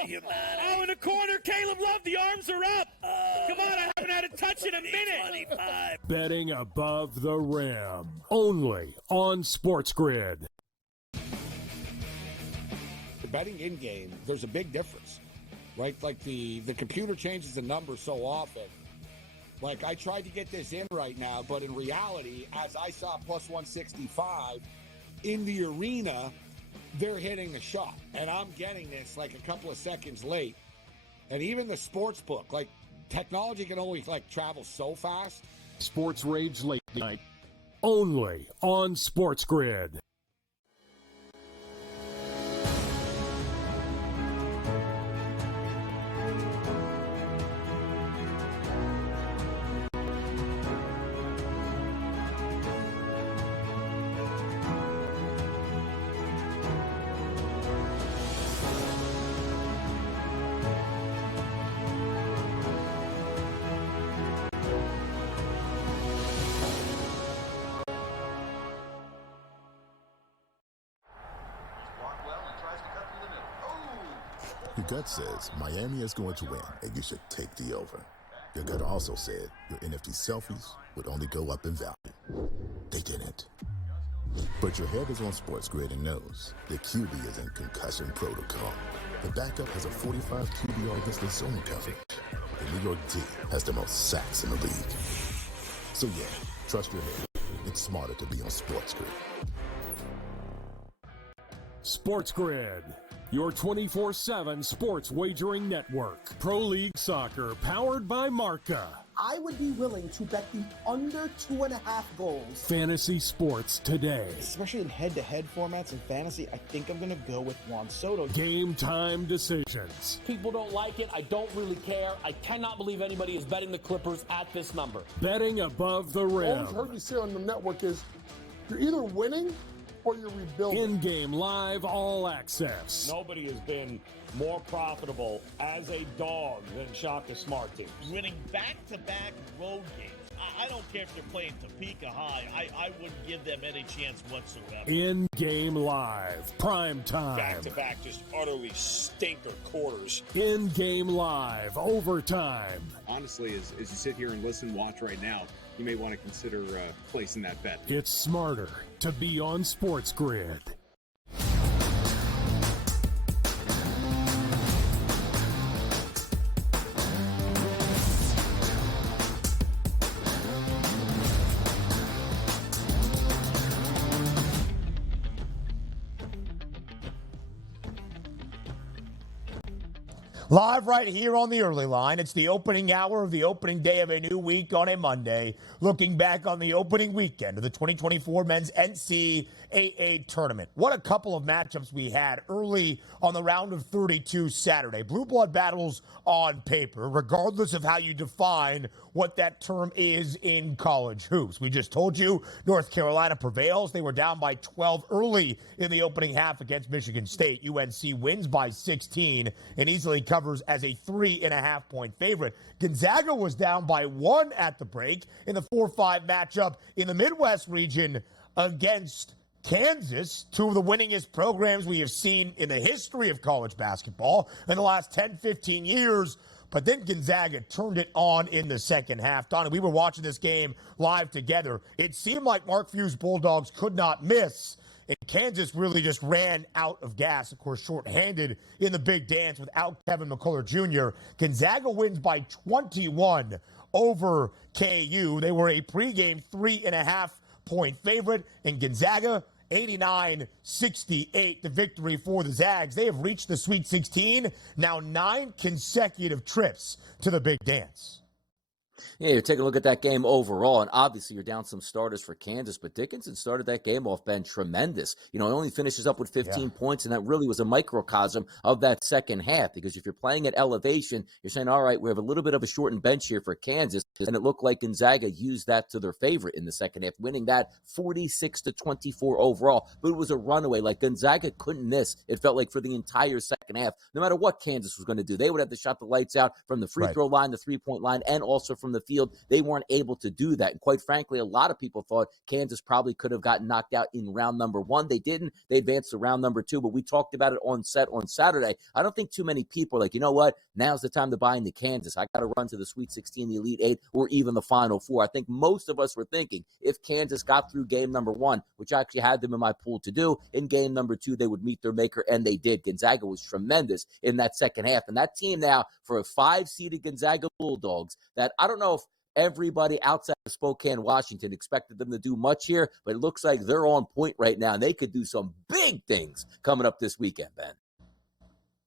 The humanity. Oh, in the corner, Caleb Love, the arms are up. Come on, I haven't had a touch in a minute. 25. Betting above the rim. Only on SportsGrid. Betting in game, there's a big difference, right? Like the computer changes the number so often. Like I tried to get this in right now, but in reality, as I saw plus 165 in the arena, they're hitting a shot, and I'm getting this like a couple of seconds late. And even the sports book, like technology can only like travel so fast. Sports Rage Late Night. Only on SportsGrid. Your gut says Miami is going to win, and you should take the over. Your gut also said your NFT selfies would only go up in value. They didn't. But your head is on SportsGrid and knows the QB is in concussion protocol. The backup has a 45 QBR against the zone coverage. The New York D has the most sacks in the league. So yeah, trust your head. It's smarter to be on SportsGrid. SportsGrid, your 24/7 sports wagering network. Pro League Soccer, powered by Marca. I would be willing to bet the under 2.5 goals. Fantasy sports today. Especially in head-to-head formats and fantasy, I think I'm going to go with Juan Soto. Game time decisions. People don't like it. I don't really care. I cannot believe anybody is betting the Clippers at this number. Betting above the rim. All I've heard you say on the network is you're either winning or you're rebuilding. In-game live all access. Nobody has been more profitable as a dog than Shaka Smart teams. Winning back-to-back road games. I don't care if they're playing Topeka High. I wouldn't give them any chance whatsoever. In-game live, prime time. Back-to-back, just utterly stinker quarters. In-game live, overtime. Honestly, as you sit here and listen, watch right now, you may want to consider placing that bet. It's smarter to be on SportsGrid. Live right here on the early line. It's the opening hour of the opening day of a new week on a Monday. Looking back on the opening weekend of the 2024 men's NCAA tournament. What a couple of matchups we had early on the round of 32 Saturday. Blue blood battles on paper, regardless of how you define what that term is in college hoops. We just told you North Carolina prevails. They were down by 12 early in the opening half against Michigan State. UNC wins by 16 and easily covers as a 3.5-point favorite. Gonzaga was down by 1 at the break in the 4-5 matchup in the Midwest region against Kansas, two of the winningest programs we have seen in the history of college basketball in the last 10, 15 years. But then Gonzaga turned it on in the second half. Donnie, we were watching this game live together. It seemed like Mark Few's Bulldogs could not miss. And Kansas really just ran out of gas, of course, shorthanded in the big dance without Kevin McCullough Jr. Gonzaga wins by 21 over KU. They were a pregame 3.5-point favorite, and Gonzaga 89-68, the victory for the Zags. They have reached the Sweet 16, now 9 consecutive trips to the big dance. Yeah, you're taking a look at that game overall, and obviously you're down some starters for Kansas, but Dickinson started that game off, Ben, tremendous. He only finishes up with 15 points, and that really was a microcosm of that second half, because if you're playing at elevation, you're saying, all right, we have a little bit of a shortened bench here for Kansas, and it looked like Gonzaga used that to their favorite in the second half, winning that 46-24 overall, but it was a runaway. Like, Gonzaga couldn't miss, it felt like, for the entire second half, no matter what Kansas was going to do. They would have to shot the lights out from the free throw line, the three-point line, and also from the field. They weren't able to do that. And quite frankly, a lot of people thought Kansas probably could have gotten knocked out in round number 1. They didn't. They advanced to round number 2, but we talked about it on set on Saturday. I don't think too many people are like, you know what? Now's the time to buy into Kansas. I got to run to the Sweet 16, the Elite 8, or even the Final 4. I think most of us were thinking if Kansas got through game number 1, which I actually had them in my pool to do, in game number 2, they would meet their maker, and they did. Gonzaga was tremendous in that second half. And that team now, for a 5-seeded Gonzaga Bulldogs, that I don't know if everybody outside of Spokane, Washington expected them to do much here, but it looks like they're on point right now, and they could do some big things coming up this weekend, Ben.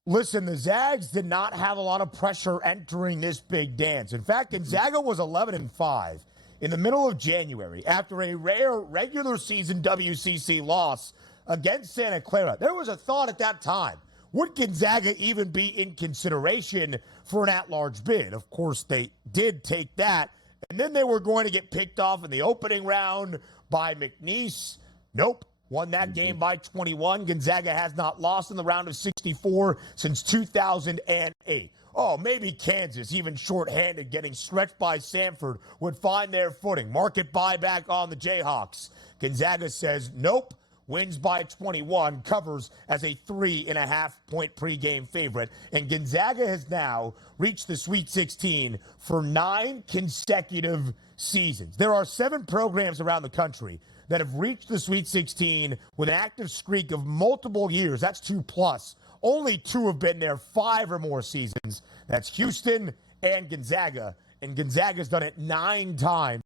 Listen, the Zags did not have a lot of pressure entering this big dance. In fact, Gonzaga was 11-5 in the middle of January after a rare regular season WCC loss against Santa Clara. There was a thought at that time, would Gonzaga even be in consideration for an at-large bid? Of course, they did take that, and then they were going to get picked off in the opening round by McNeese. Nope. Won that game by 21. Gonzaga has not lost in the round of 64 since 2008. Oh, maybe Kansas, even shorthanded, getting stretched by Samford, would find their footing. Market buyback on the Jayhawks. Gonzaga says nope. Wins by 21, covers as a 3.5-point pregame favorite. And Gonzaga has now reached the Sweet 16 for 9 consecutive seasons. There are 7 programs around the country that have reached the Sweet 16 with an active streak of multiple years. That's 2+. Only 2 have been there 5 or more seasons. That's Houston and Gonzaga. And Gonzaga's done it 9 times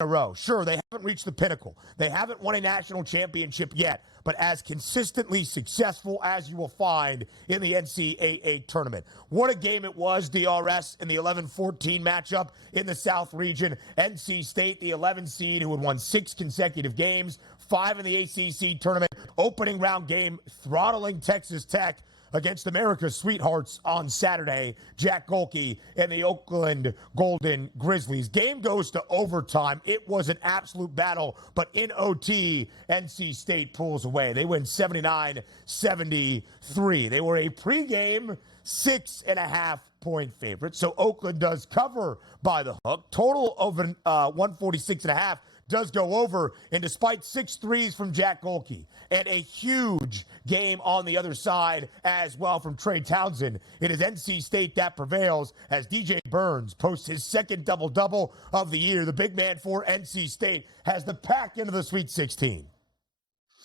in a row. Sure, they haven't reached the pinnacle. They haven't won a national championship yet, but as consistently successful as you will find in the NCAA tournament. What a game it was, DRS, in the 11-14 matchup in the South region. NC State, the 11 seed, who had won 6 consecutive games, 5 in the ACC tournament. Opening round game, throttling Texas Tech. against America's sweethearts on Saturday, Jack Golke and the Oakland Golden Grizzlies. Game goes to overtime. It was an absolute battle, but in OT, NC State pulls away. They win 79-73. They were a pregame 6.5-point favorite. So Oakland does cover by the hook. Total over 146.5 does go over. And despite 6 threes from Jack Golke and a huge game on the other side as well from Trey Townsend, it is NC State that prevails as DJ Burns posts his second double-double of the year. The big man for NC State has the pack into the Sweet 16.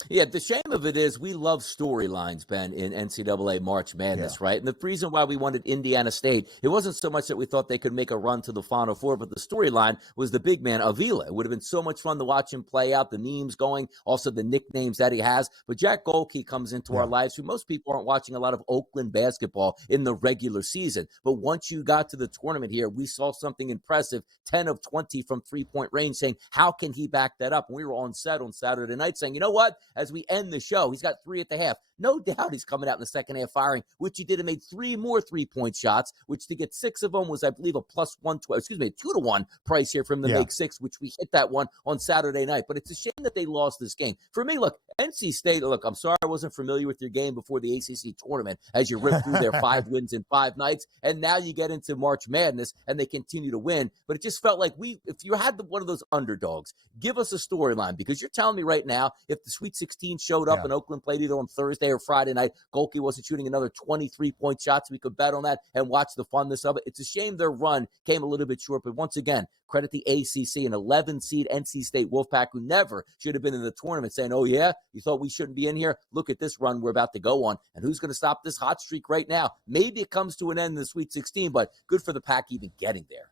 Yeah, the shame of it is we love storylines, Ben, in NCAA March Madness, right? And the reason why we wanted Indiana State, it wasn't so much that we thought they could make a run to the Final Four, but the storyline was the big man, Avila. It would have been so much fun to watch him play out, the memes going, also the nicknames that he has. But Jack Golke comes into our lives, who most people aren't watching a lot of Oakland basketball in the regular season. But once you got to the tournament here, we saw something impressive, 10 of 20 from three-point range, saying, how can he back that up? And we were on set on Saturday night saying, you know what? As we end the show, he's got 3 at the half. No doubt he's coming out in the second half firing, which he did and made 3 more three-point shots, which to get 6 of them was, I believe, a plus 112, 2-to-1 price here for him to make 6, which we hit that one on Saturday night. But it's a shame that they lost this game. For me, look, NC State, look, I'm sorry I wasn't familiar with your game before the ACC tournament as you ripped through their 5 wins in 5 nights, and now you get into March Madness and they continue to win. But it just felt like if you had one of those underdogs, give us a storyline, because you're telling me right now, if the Sweet 16 showed up and Oakland played either on Thursday or Friday night, Golke wasn't shooting another 23-point shots, we could bet on that and watch the funness of it. It's a shame their run came a little bit short, but once again, credit the ACC, an 11-seed NC State Wolfpack who never should have been in the tournament, saying, oh yeah, you thought we shouldn't be in here? Look at this run we're about to go on, and who's going to stop this hot streak right now? Maybe it comes to an end in the Sweet 16, but good for the Pack even getting there.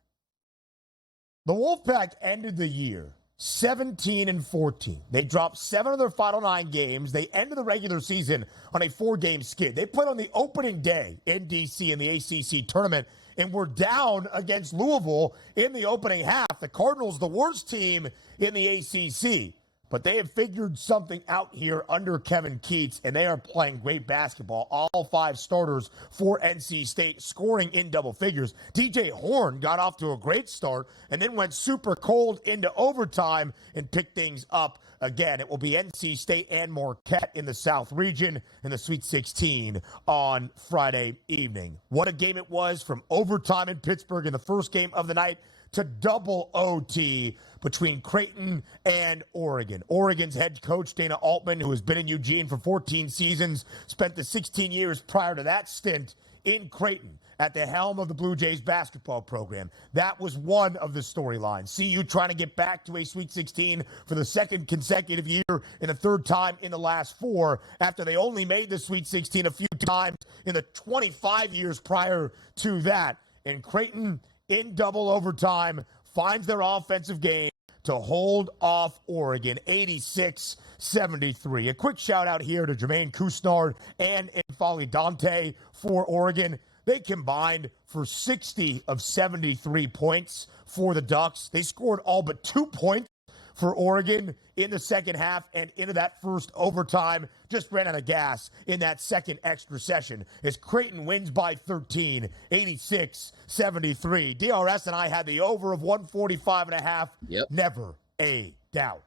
The Wolfpack ended the year 17-14. They dropped 7 of their final 9 games. They ended the regular season on a 4-game skid. They played on the opening day in D.C. in the ACC tournament and were down against Louisville in the opening half. The Cardinals, the worst team in the ACC. But they have figured something out here under Kevin Keatts, and they are playing great basketball. All 5 starters for NC State scoring in double figures. DJ Horn got off to a great start and then went super cold into overtime and picked things up again. It will be NC State and Marquette in the South region in the Sweet 16 on Friday evening. What a game it was, from overtime in Pittsburgh in the first game of the night to double OT between Creighton and Oregon. Oregon's head coach, Dana Altman, who has been in Eugene for 14 seasons, spent the 16 years prior to that stint in Creighton at the helm of the Blue Jays basketball program. That was one of the storylines. CU trying to get back to a Sweet 16 for the second consecutive year and the third time in the last 4 after they only made the Sweet 16 a few times in the 25 years prior to that. And Creighton, in double overtime, finds their offensive game to hold off Oregon 86-73. A quick shout out here to Jermaine Couisnard and N'Faly Dante for Oregon. They combined for 60 of 73 points for the Ducks. They scored all but 2 points for Oregon in the second half, and into that first overtime, just ran out of gas in that second extra session as Creighton wins by 13, 86-73. DRS and I had the over of 145.5. Yep. Never a doubt.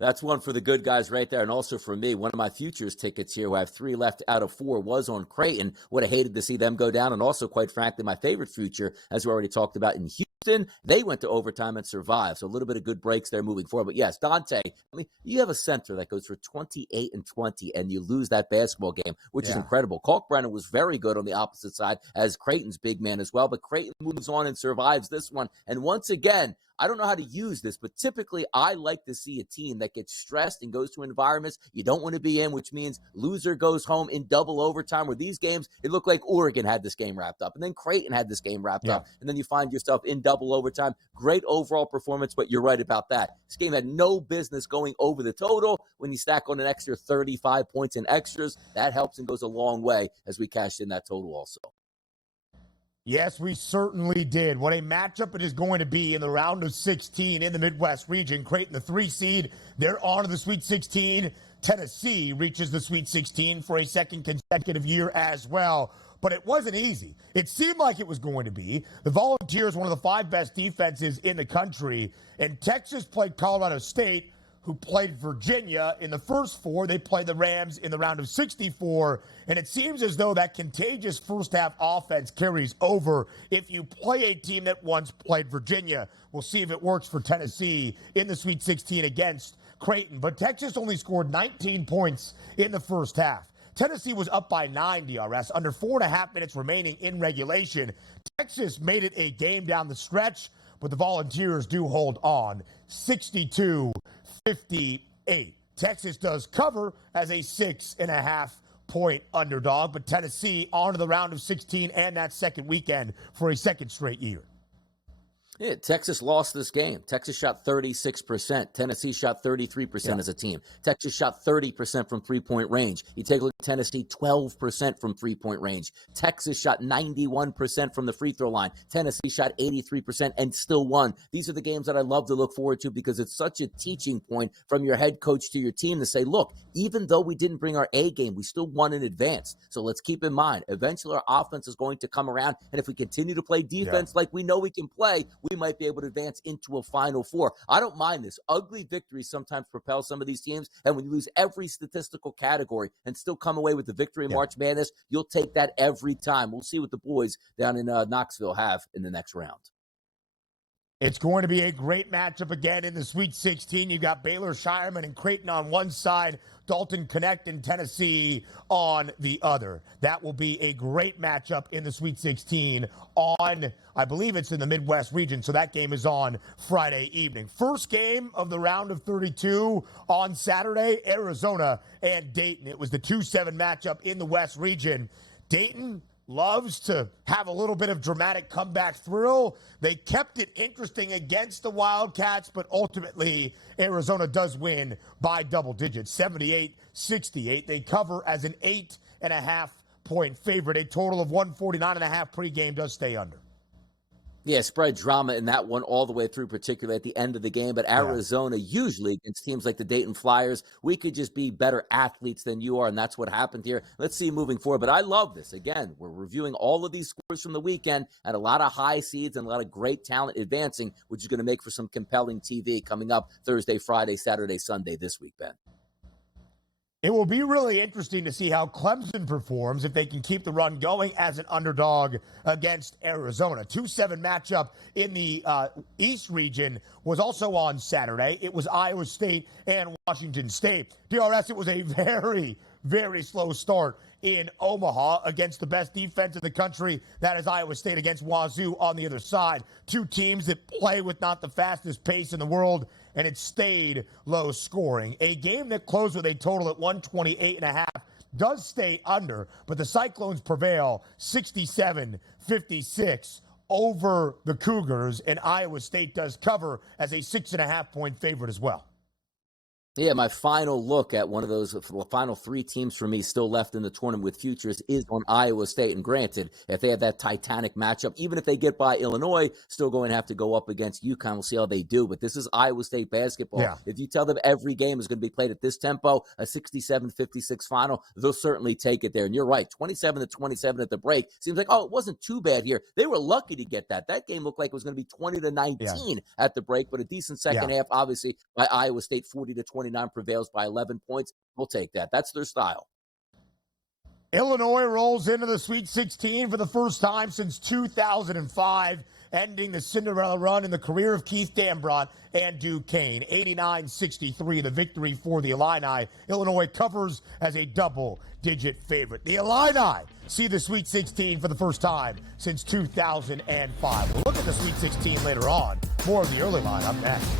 That's one for the good guys right there. And also for me, one of my futures tickets here, who I have 3 left out of 4, was on Creighton. Would have hated to see them go down. And also, quite frankly, my favorite future, as we already talked about in Houston, they went to overtime and survived. So a little bit of good breaks there moving forward. But yes, Dante, I mean, you have a center that goes for 28 and 20, and you lose that basketball game, which is incredible. Kalkbrenner was very good on the opposite side as Creighton's big man as well. But Creighton moves on and survives this one. And once again, I don't know how to use this, but typically I like to see a team that gets stressed and goes to environments you don't want to be in, which means loser goes home in double overtime, where these games, it looked like Oregon had this game wrapped up, and then Creighton had this game wrapped up, and then you find yourself in double overtime. Great overall performance, but you're right about that. This game had no business going over the total. When you stack on an extra 35 points in extras, that helps and goes a long way as we cashed in that total also. Yes, we certainly did. What a matchup it is going to be in the round of 16 in the Midwest region. Creighton, the 3 seed, they're on to the Sweet 16. Tennessee reaches the Sweet 16 for a second consecutive year as well. But it wasn't easy. It seemed like it was going to be. The Volunteers, one of the 5 best defenses in the country, and Texas played Colorado State, who played Virginia in the first 4. They played the Rams in the round of 64, and it seems as though that contagious first-half offense carries over if you play a team that once played Virginia. We'll see if it works for Tennessee in the Sweet 16 against Creighton. But Texas only scored 19 points in the first half. Tennessee was up by 9, DRS, under 4.5 minutes remaining in regulation. Texas made it a game down the stretch, but the Volunteers do hold on 62-58. Texas does cover as a 6.5-point underdog, but Tennessee on to the round of 16 and that second weekend for a second straight year. Yeah, Texas lost this game. Texas shot 36%. Tennessee shot 33% as a team. Texas shot 30% from three-point range. You take a look at Tennessee, 12% from three-point range. Texas shot 91% from the free throw line. Tennessee shot 83% and still won. These are the games that I love to look forward to because it's such a teaching point from your head coach to your team to say, look, even though we didn't bring our A game, we still won in advance. So let's keep in mind, eventually our offense is going to come around, and if we continue to play defense like we know we can play, we might be able to advance into a Final Four. I don't mind this. Ugly victories sometimes propel some of these teams, and when you lose every statistical category and still come away with the victory in March Madness, you'll take that every time. We'll see what the boys down in Knoxville have in the next round. It's going to be a great matchup again in the Sweet 16. You got Baylor, Shireman, and Creighton on one side, Dalton Connect and Tennessee on the other. That will be a great matchup in the Sweet 16 on, I believe it's in the Midwest region, so that game is on Friday evening. First game of the round of 32 on Saturday, Arizona and Dayton. It was the 2-7 matchup in the West region. Dayton loves to have a little bit of dramatic comeback thrill. They kept it interesting against the Wildcats, but ultimately Arizona does win by double digits, 78-68. They cover as an 8.5-point favorite. A total of 149.5 pregame does stay under. Yeah, spread drama in that one all the way through, particularly at the end of the game. But Arizona, usually against teams like the Dayton Flyers, we could just be better athletes than you are, and that's what happened here. Let's see moving forward. But I love this. Again, we're reviewing all of these scores from the weekend and a lot of high seeds and a lot of great talent advancing, which is going to make for some compelling TV coming up Thursday, Friday, Saturday, Sunday this week, Ben. It will be really interesting to see how Clemson performs if they can keep the run going as an underdog against Arizona. 2-7 matchup in the East region was also on Saturday. It was Iowa State and Washington State. DRS, it was a very, very slow start in Omaha against the best defense in the country. That is Iowa State against Wazoo on the other side. Two teams that play with not the fastest pace in the world, and it stayed low scoring. A game that closed with a total at 128.5 does stay under, but the Cyclones prevail 67-56 over the Cougars, and Iowa State does cover as a 6.5-point favorite as well. Yeah, my final look at one of those final 3 teams for me still left in the tournament with futures is on Iowa State. And granted, if they have that titanic matchup, even if they get by Illinois, still going to have to go up against UConn. We'll see how they do. But this is Iowa State basketball. Yeah. If you tell them every game is going to be played at this tempo, a 67-56 final, they'll certainly take it there. And you're right, 27-27 at the break. Seems like, it wasn't too bad here. They were lucky to get that. That game looked like it was going to be 20-19 at the break, but a decent second half, obviously, by Iowa State, 40-29 prevails by 11 points. We'll take that. That's their style. Illinois rolls into the Sweet 16 for the first time since 2005, ending the Cinderella run in the career of Keith Dambrot and Duquesne. 89-63, the victory for the Illini. Illinois covers as a double-digit favorite. The Illini see the Sweet 16 for the first time since 2005. We'll look at the Sweet 16 later on. More of the early line up next.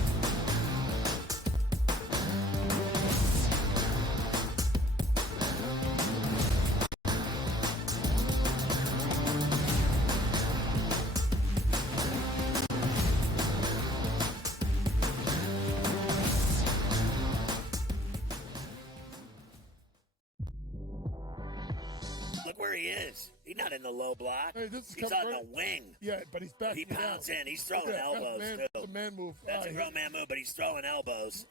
Look where he is. He's not in the low block. Hey, this is he's on the wing. Yeah, but he's back. He pounds in. He's throwing elbows, too. That's a man move. That's a grown man move, but he's throwing elbows.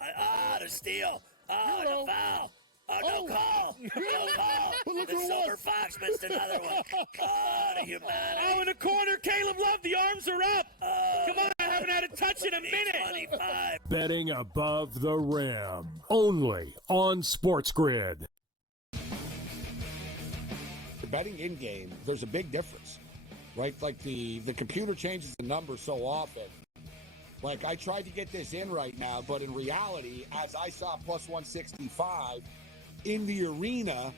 The steal. Oh, no foul. Oh, no call. No call. The Silver Fox missed another one. Oh, the humanity. Oh, in the corner, Caleb Love, the arms are up. Come on, I haven't had a touch in a minute. 25. Betting above the rim. Only on SportsGrid. For betting in-game, there's a big difference, right? Like the computer changes the numbers so often. Like, I tried to get this in right now, but in reality, as I saw plus 165 in the arena,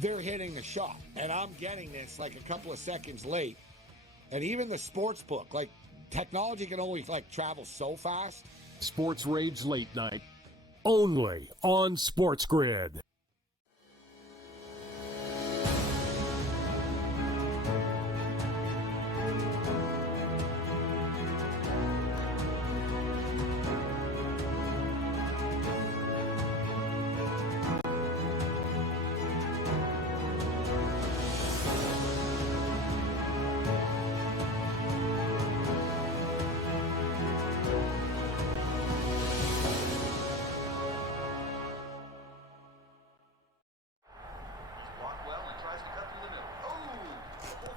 they're hitting a shot. And I'm getting this like a couple of seconds late. And even the sports book, like, technology can only, like, travel so fast. Sports Rage Late Night. Only on SportsGrid.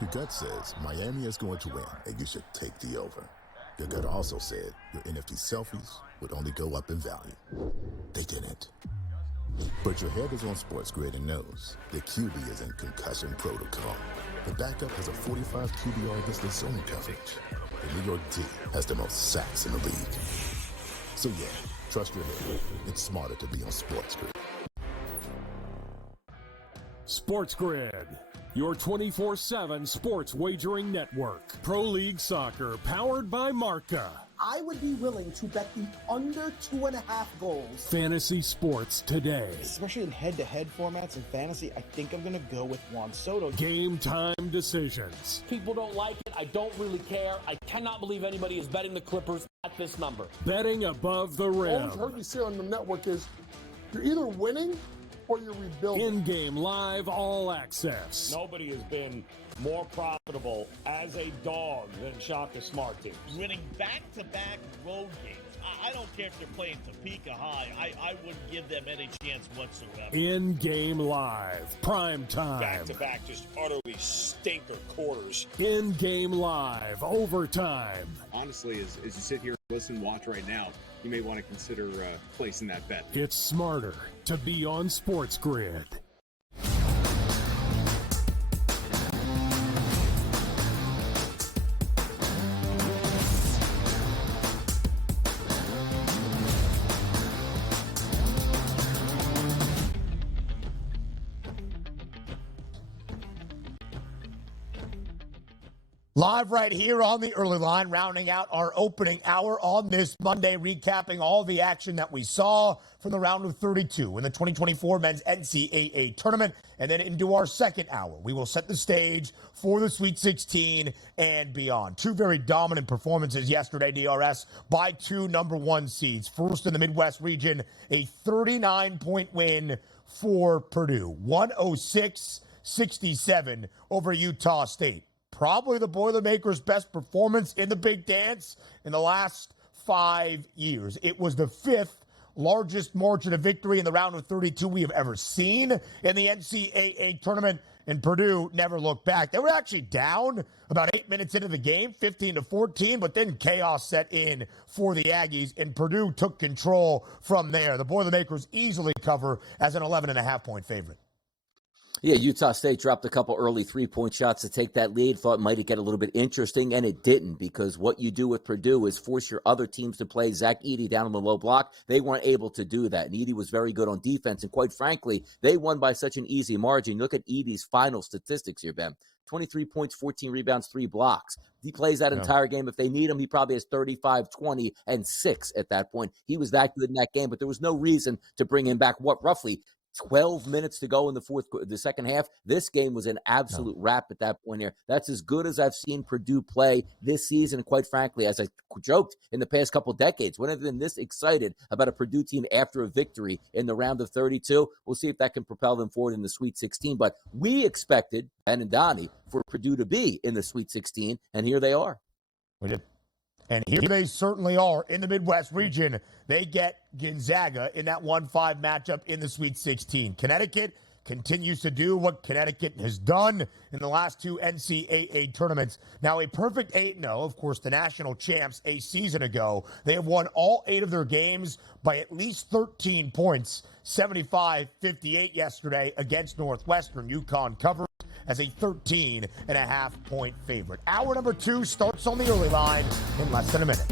Your gut says Miami is going to win, and you should take the over. Your gut also said your NFT selfies would only go up in value. They didn't. But your head is on SportsGrid and knows the QB is in concussion protocol. The backup has a 45 QBR against the zone coverage. The New York D has the most sacks in the league. So yeah, trust your head. It's smarter to be on SportsGrid. SportsGrid, your 24/7 sports wagering network. Pro League Soccer, powered by Marca. I would be willing to bet the under 2.5 goals. Fantasy sports today. Especially in head-to-head formats in fantasy, I think I'm going to go with Juan Soto. Game time decisions. People don't like it. I don't really care. I cannot believe anybody is betting the Clippers at this number. Betting above the rim. All I've heard you say on the network is you're either winning or you're rebuilding. In-game live all access. Nobody has been more profitable as a dog than Shaka Smart teams. Winning back-to-back road games. I don't care if they're playing Topeka High. I wouldn't give them any chance whatsoever. In-game live. Prime time. Back-to-back, just utterly stinker quarters. In-game live. Overtime. Honestly, as you sit here and listen, watch right now, you may want to consider placing that bet. It's smarter to be on SportsGrid. Live right here on the early line, rounding out our opening hour on this Monday, recapping all the action that we saw from the round of 32 in the 2024 men's NCAA tournament. And then into our second hour, we will set the stage for the Sweet 16 and beyond. Two very dominant performances yesterday, DRS, by two number one seeds. First in the Midwest region, a 39-point win for Purdue, 106-67 over Utah State. Probably the Boilermakers' best performance in the Big Dance in the last 5 years. It was the fifth largest margin of victory in the round of 32 we have ever seen in the NCAA tournament, and Purdue never looked back. They were actually down about 8 minutes into the game, 15-14, but then chaos set in for the Aggies, and Purdue took control from there. The Boilermakers easily cover as an 11.5-point favorite. Yeah, Utah State dropped a couple early three-point shots to take that lead. Thought it might get a little bit interesting, and it didn't, because what you do with Purdue is force your other teams to play Zach Edey down on the low block. They weren't able to do that, and Edey was very good on defense, and quite frankly, they won by such an easy margin. Look at Edey's final statistics here, Ben. 23 points, 14 rebounds, 3 blocks. He plays that entire game. If they need him, he probably has 35, 20, and 6 at that point. He was that good in that game, but there was no reason to bring him back, roughly 12 minutes to go in the second half. This game was an absolute wrap at that point here. That's as good as I've seen Purdue play this season. And quite frankly, as I joked, in the past couple decades, when I've been this excited about a Purdue team after a victory in the round of 32, we'll see if that can propel them forward in the Sweet 16. But we expected, Ben and Donnie, for Purdue to be in the Sweet 16, and here they are. We did. And here they certainly are in the Midwest region. They get Gonzaga in that 1-5 matchup in the Sweet 16. Connecticut continues to do what Connecticut has done in the last two NCAA tournaments. Now, a perfect 8-0, of course, the national champs a season ago. They have won all 8 of their games by at least 13 points, 75-58 yesterday against Northwestern. UConn covered as a 13.5-point favorite. Hour number 2 starts on the early line in less than a minute.